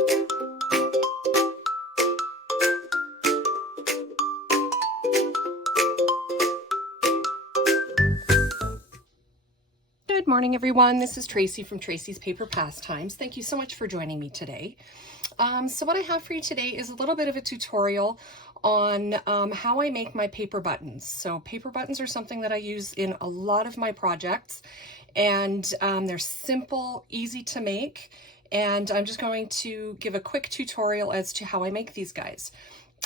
Good morning, everyone. This is Tracy from Tracy's Paper Pastimes. Thank you so much for joining me today. So what I have for you today is a little bit of a tutorial on how I make my paper buttons. So paper buttons are something that I use in a lot of my projects, and they're simple, easy to make, and I'm just going to give a quick tutorial as to how I make these guys.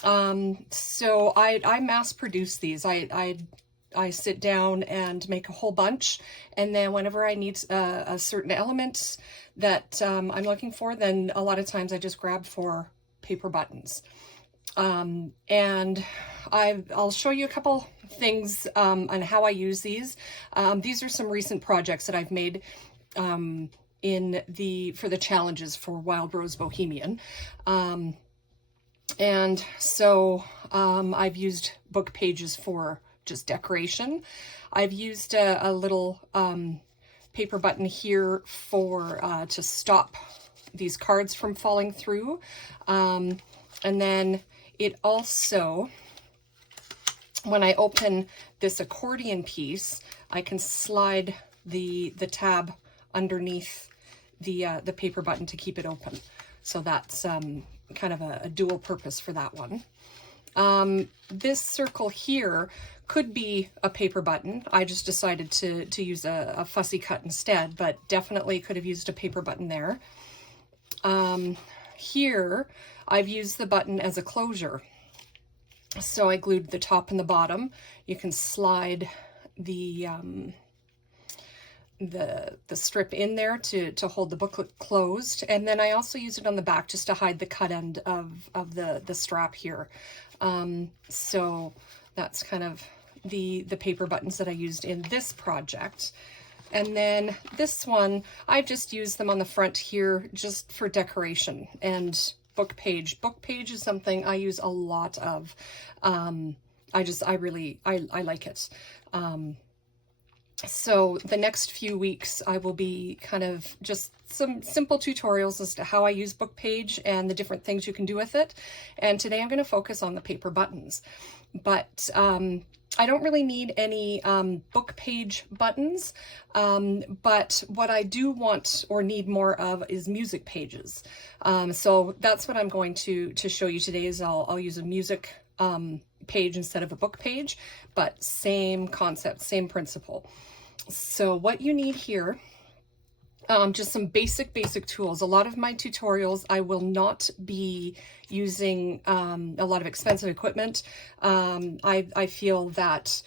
So I mass produce these. I sit down and make a whole bunch, and then whenever I need a certain element that I'm looking for, then a lot of times I just grab for paper buttons. And I'll show you a couple things on how I use these. These are some recent projects that I've made for the challenges for Wild Rose Bohemian. And so I've used book pages for just decoration. I've used a little paper button here for to stop these cards from falling through. And then it also, when I open this accordion piece, I can slide the tab underneath the paper button to keep it open. So that's kind of a dual purpose for that one. This circle here could be a paper button. I just decided to use a fussy cut instead, but definitely could have used a paper button there. Here, I've used the button as a closure. So I glued the top and the bottom. You can slide the strip in there to hold the booklet closed, and then I also use it on the back just to hide the cut end of the strap here. So that's kind of the paper buttons that I used in this project. And then this one, I just used them on the front here just for decoration. And book page is something I use a lot of. I like it. So the next few weeks I will be kind of just some simple tutorials as to how I use book page and the different things you can do with it. And today I'm going to focus on the paper buttons. But I don't really need any book page buttons, but what I do want or need more of is music pages. So that's what I'm going to show you today. Is I'll use a music page instead of a book page, but same concept, same principle. So what you need here, just some basic tools. A lot of my tutorials, I will not be using a lot of expensive equipment. I feel that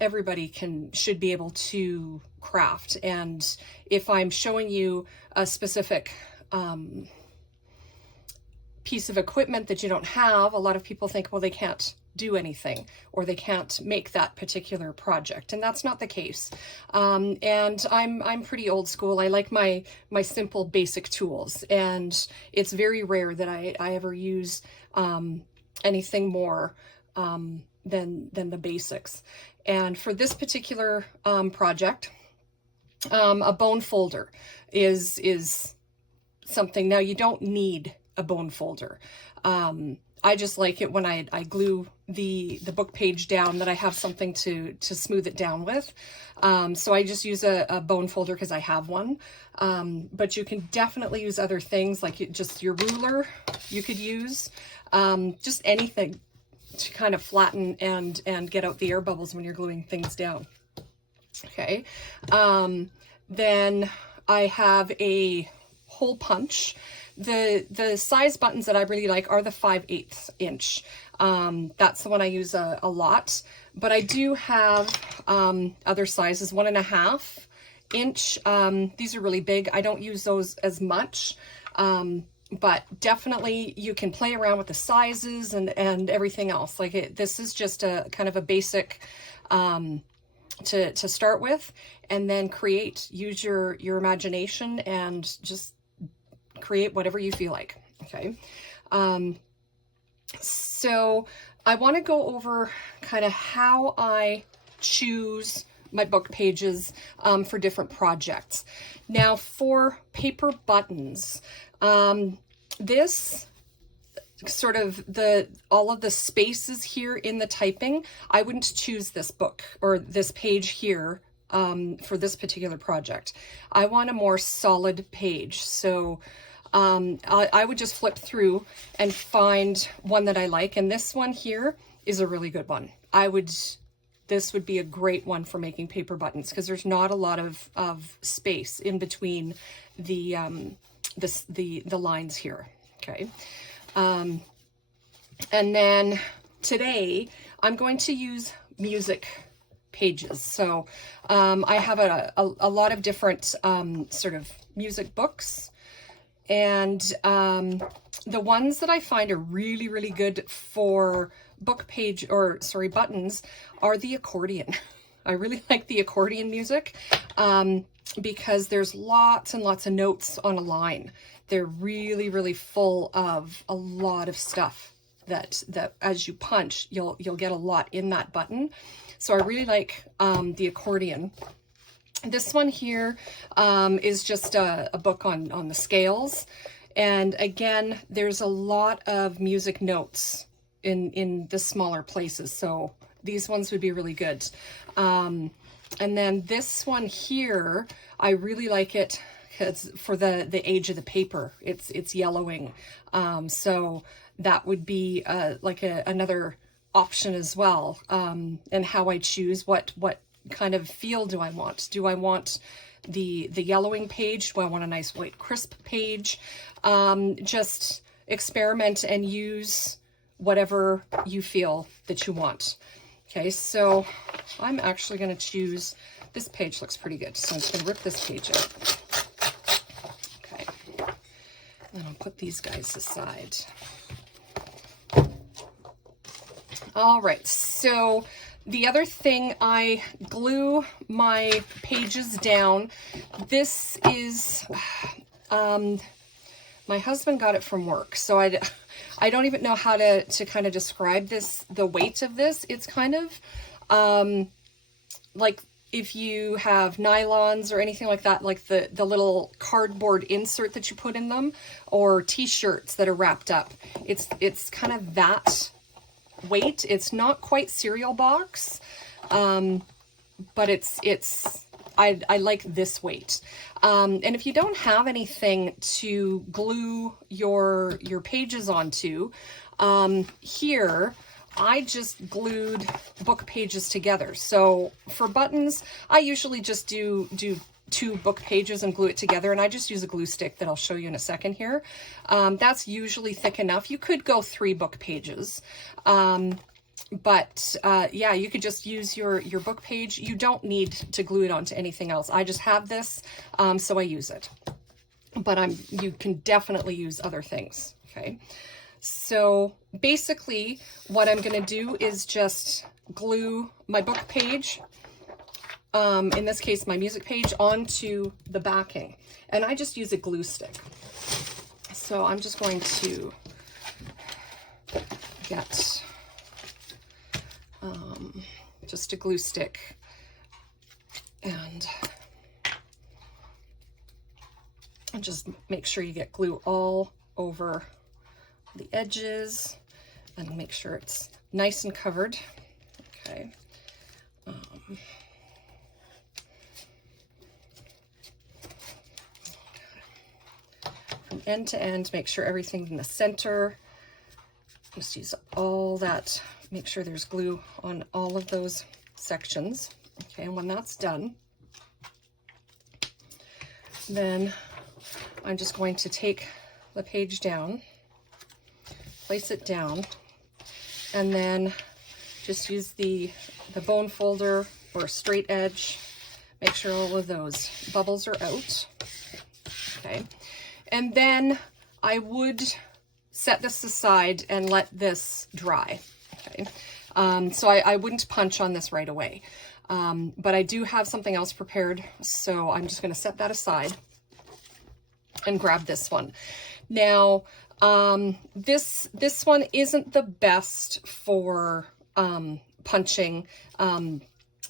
everybody should be able to craft, and if I'm showing you a specific piece of equipment that you don't have, a lot of people think, well, they can't do anything or they can't make that particular project, and that's not the case. And I'm pretty old school. I like my simple basic tools, and it's very rare that I ever use anything more than the basics. And for this particular project, a bone folder is something. Now, you don't need a bone folder. I just like it when I glue the book page down, that I have something to smooth it down with. So I just use a bone folder because I have one. But you can definitely use other things, like just your ruler you could use, just anything to kind of flatten and get out the air bubbles when you're gluing things down. Okay. Then I have a hole punch. The size buttons that I really like are the 5/8 inch. That's the one I use a lot, but I do have other sizes, 1.5 inch. These are really big. I don't use those as much, but definitely you can play around with the sizes and everything else. Like this is just a kind of a basic to start with, and then use your imagination and just create whatever you feel like. Okay. So I want to go over kind of how I choose my book pages for different projects. Now for paper buttons, this sort of all of the spaces here in the typing, I wouldn't choose this book or this page here for this particular project. I want a more solid page. So I would just flip through and find one that I like. And this one here is a really good one. This would be a great one for making paper buttons because there's not a lot of space in between the lines here. Okay. And then today I'm going to use music pages. So I have a lot of different sort of music books, and the ones that I find are really, really good for buttons are the accordion. I really like the accordion music because there's lots and lots of notes on a line. They're really, really full of a lot of stuff that as you punch, you'll get a lot in that button. So I really like the accordion. This one here is just a book on the scales. And again, there's a lot of music notes in the smaller places. So these ones would be really good. And then this one here, I really like it because for the age of the paper, it's yellowing. So that would be like another option as well. And how I choose what kind of feel do I want? Do I want the yellowing page? Do I want a nice white crisp page? Just experiment and use whatever you feel that you want. Okay, so I'm actually going to choose, this page looks pretty good, so I'm just going to rip this page out. Okay, and I'll put these guys aside. All right, so the other thing, I glue my pages down. This is, my husband got it from work, so I don't even know how to kind of describe this, the weight of this. It's kind of like if you have nylons or anything like that, like the little cardboard insert that you put in them, or t-shirts that are wrapped up. It's kind of that weight. It's not quite cereal box, but I like this weight. And if you don't have anything to glue your pages onto, here I just glued book pages together. So for buttons, I usually just do 2 book pages and glue it together, and I just use a glue stick that I'll show you in a second here. That's usually thick enough. You could go 3 book pages. But yeah, you could just use your book page. You don't need to glue it onto anything else. I just have this, so I use it. But you can definitely use other things, okay? So basically what I'm gonna do is just glue my book page, in this case my music page, onto the backing. And I just use a glue stick. So I'm just going to get just a glue stick and just make sure you get glue all over the edges and make sure it's nice and covered. Okay. From end to end, make sure everything's in the center. Just use all that. Make sure there's glue on all of those sections. Okay, and when that's done, then I'm just going to take the page down, place it down, and then just use the bone folder or straight edge. Make sure all of those bubbles are out. Okay, and then I would set this aside and let this dry. Okay, so I wouldn't punch on this right away, but I do have something else prepared, so I'm just going to set that aside and grab this one. Now, this one isn't the best for punching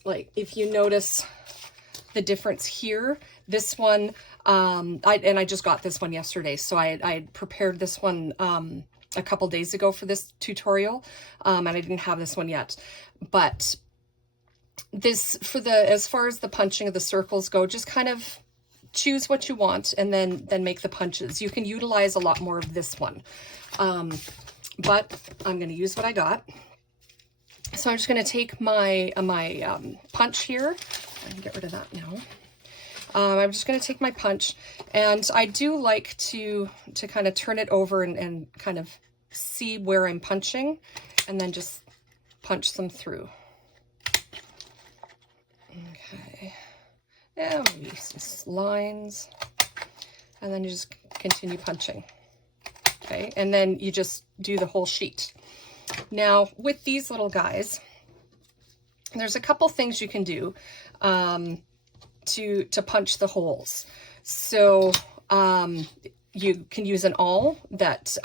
like if you notice the difference here, this one, I just got this one yesterday, so I prepared this one a couple days ago for this tutorial, and I didn't have this one yet. But this, as far as the punching of the circles go, just kind of choose what you want and then make the punches. You can utilize a lot more of this one, but I'm going to use what I got. So I'm just going to take my punch here and get rid of that now. I'm just going to take my punch, and I do like to kind of turn it over and kind of see where I'm punching, and then just punch them through. Okay, and maybe some lines, and then you just continue punching. Okay, and then you just do the whole sheet. Now, with these little guys, there's a couple things you can do to punch the holes. So you can use an awl that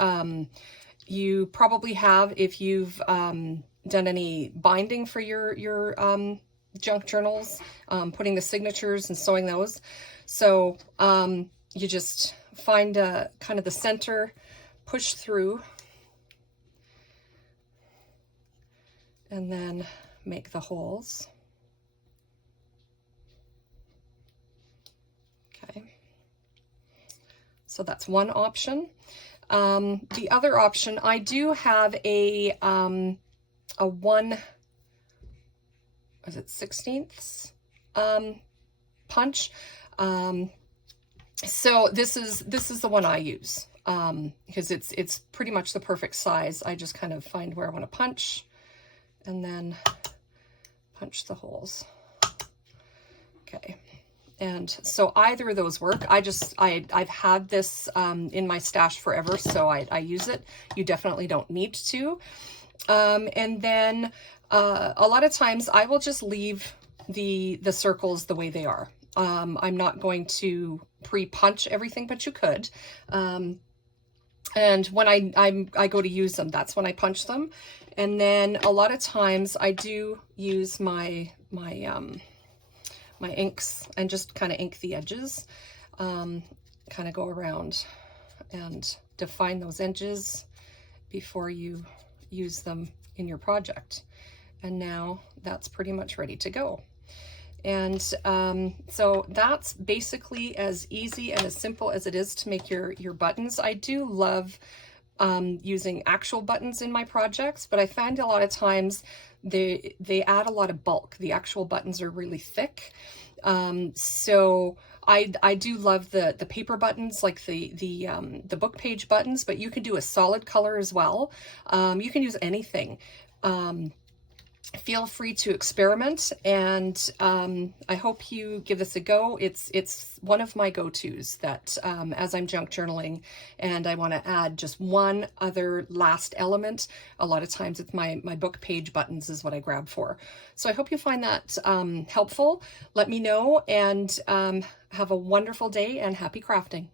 you probably have if you've done any binding for your junk journals, putting the signatures and sewing those. So you just find kind of the center, push through, and then make the holes. Okay, so that's one option. The other option, I do have a 1/16 punch. So this is the one I use because it's pretty much the perfect size. I just kind of find where I want to punch and then punch the holes. Okay. And so either of those work. I've had this in my stash forever, so I use it. You definitely don't need to. And then a lot of times I will just leave the circles the way they are. I'm not going to pre-punch everything, but you could. And when I go to use them, that's when I punch them. And then a lot of times I do use my inks and just kind of ink the edges, kind of go around and define those edges before you use them in your project. And now that's pretty much ready to go. And so that's basically as easy and as simple as it is to make your buttons. I do love using actual buttons in my projects, but I find a lot of times they add a lot of bulk. The actual buttons are really thick. So I do love the paper buttons, like the book page buttons, but you can do a solid color as well. You can use anything. Feel free to experiment, and I hope you give this a go. It's one of my go-tos that as I'm junk journaling and I want to add just one other last element, a lot of times it's my book page buttons is what I grab for. So I hope you find that helpful. Let me know, and have a wonderful day and happy crafting.